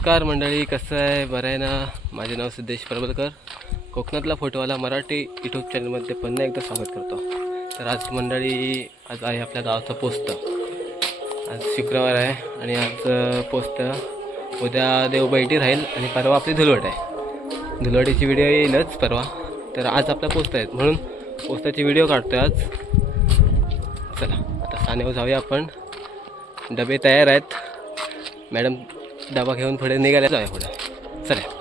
नमस्कार मंडळी कसं आहे? बरं आहे ना? माझे नाव सिद्धेश प्रबलकर. कोकणातला फोटोवाला मराठी यूट्यूब चॅनलमध्ये पुन्हा एकदा स्वागत करतो. तर आज मंडळी आज आहे आपल्या गावाचं पोस्त. आज शुक्रवार आहे आणि आज पोस्त उद्या देवबैठी राहील आणि परवा आपली धुलवट आहे. धुलवटीची व्हिडिओ येईलच परवा. तर आज आपला पोस्त आहेत. म्हणून पोस्ताची व्हिडिओ काढतो आहे आज. चला आता सानेव जाऊया आपण. डबे तयार आहेत. मॅडम डबा घेऊन पुढे निघायला जाऊया पुढे. चला.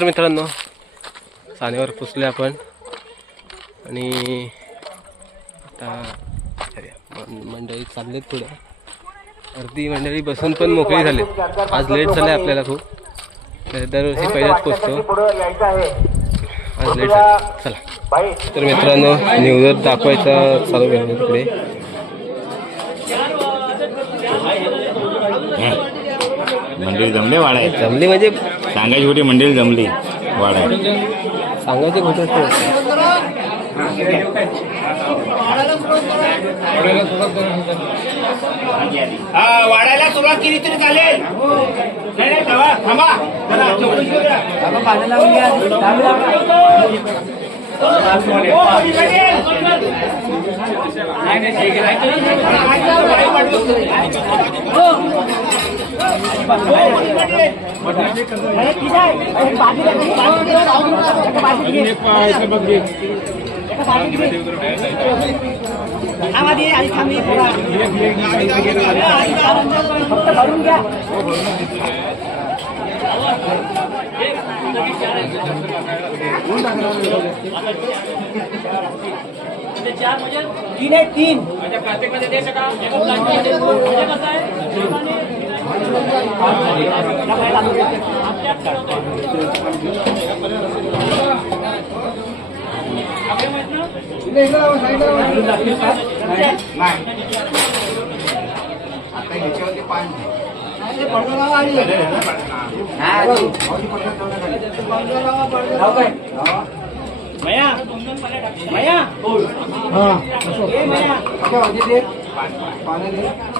तर मित्रांनो सानेवर पुसले आपण. आणि आता मंडळी चाललेत पुढे. अर्धी मंडळी बसून पण मोकळी झाली आज लेट झालं आपल्याला खूप. तर दरवर्षी पहिल्याच पोचतो. आज लेट झालं. चला. तर मित्रांनो न्यूज दाखवायचा चालू केलं तिकडे मंडळी जमले वाडा जमली म्हणजे सांगायची कुठे मंडळी जमली वाडा सांगायचं कुठं ते वाडायला सुरुवात केली तरी चालेल. नाही, तीन है तीन। अच्छा कार्तिक में दे सका मुझे पता है इकडे. नाही, नाही, ठीक आहे. हो, इकडे. तीन आहे तीन मया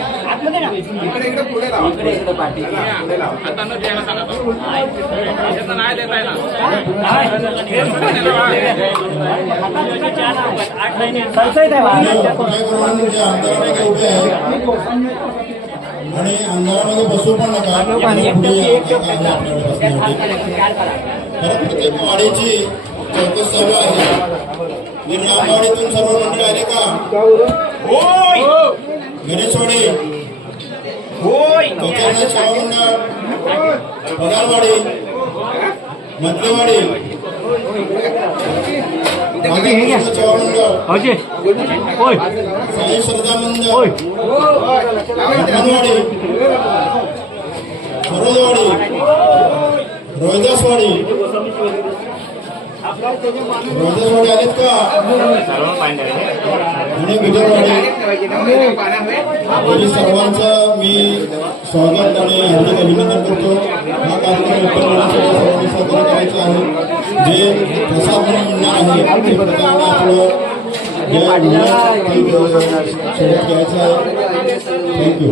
जागा आहे आपल्याकडे बसण्यासाठी. परत प्रत्येक वाडीची चौकस चालू आहे निर्माणवाडीतून सर्व मंडळ आले का होय. गणेशवाडी सेवा मंडळ पगारवाडी मधलेवाडी साई श्रद्धा मंदिर हनुमानवाडी सरोजवाडी रोहिदासवाडी राजेशवाडी आलेत का आणि विजयवाडी सर्वांचं मी स्वागत आणि हार्दिक अभिनंदन करतो हा कार्यक्रम उत्तर होण्यासाठी सर्वांनी करायचे आहे जे प्रसाद म्हणून आहे ते प्रकाराने आपलं घ्यायचं थँक्यू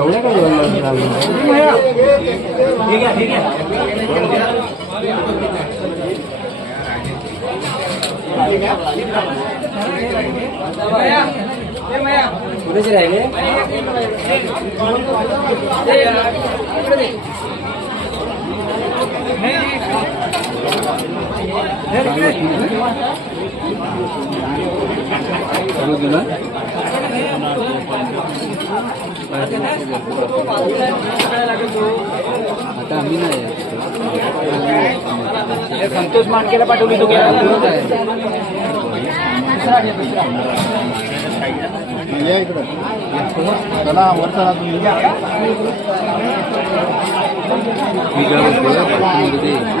ओमरा बसलाय का काही नाही वाढायला सुरुवात करा. आता आम्ही नाही संतोष मानकेला पाठवली मी काय म्हणतो या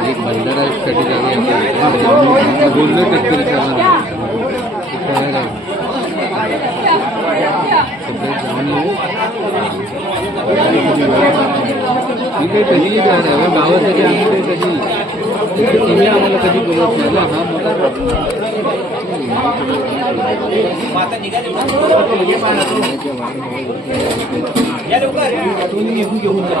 एक बंधारासाठी जागे आहे बोललो टक्कर ही काही पहिली नाही आहे गावासाठी आम्ही काही कधी तुम्ही आम्हाला कधी बोलत नाही ना हा मोठा निघाले घेऊन जा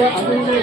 का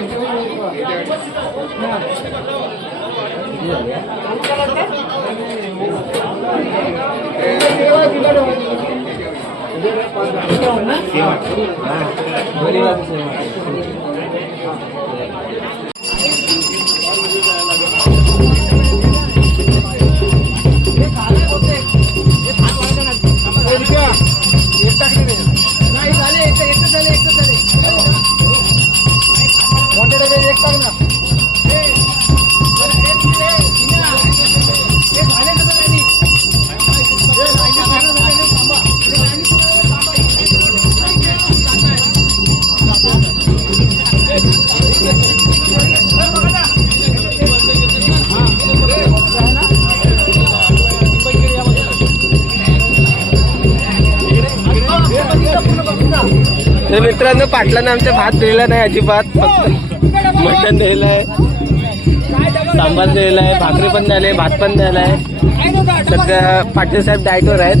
मित्रांनो पाटलानं आमच्या भात दिलेला नाही अजिबात. फक्त मटण दिलेलं आहे. सांबार दिलेला आहे. भाकरी पण द्यायला भात पण द्यायला आहे. सध्या पाटील साहेब डाएटवर आहेत.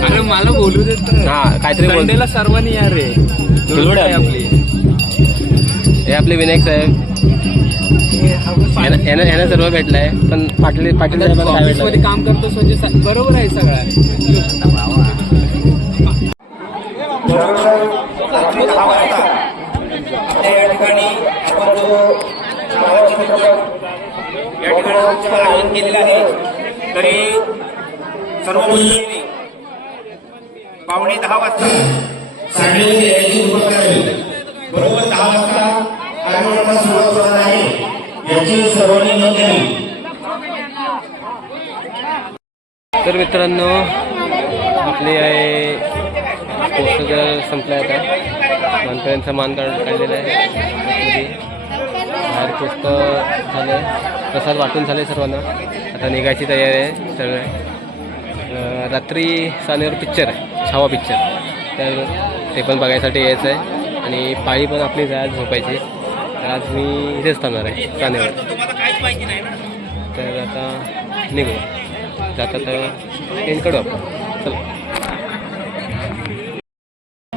अरे मला बोलू देत. हा काहीतरी बोल. संडेला सर्वांनी या रे. जोड आहे आपली. हे आपले विनायक साहेब. यानं- सर्व भेटलंय. पण पाटील पाटील भेटलं काम करतो म्हणजे बरोबर आहे सगळं. रात्री दहा वाजता आपल्या या ठिकाणी आपण जो नावाचा चित्रपट या ठिकाणी आयोजन केलेलं आहे तरी सर्व मंडळींनी पावणे दहा वाजता सांगलीमध्ये यायची सुरुवात करावी बरोबर दहा वाजता कार्यक्रमाला सुरुवात होणार आहे याची सर्वांनी नोंद घ्यावी तर मित्रांनो आपले आहे पोस्ट जर संपला आता. मानकऱ्यांचा मान काढ काढलेला आहे. म्हणजे बाहेर पोचत झाले. प्रसाद वाटून झाले सर्वांना. आता निघायची तयारी आहे सगळे. रात्री सानेवर पिक्चर आहे. छावा पिक्चर तर ते पण बघायसाठी यायचं आहे. आणि पाळी पण आपली जायला झोपायची. तर आज मी इथेच थांबणार आहे सानेवर. तर आता निघू. जाता तर टेन आपण चला.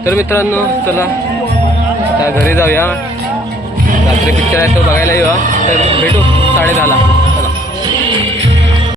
तर मित्रांनो चला. घरी जाऊया. रात्री पिक्चर आहे तो बघायला येऊ तर भेटू. साडे दहाला.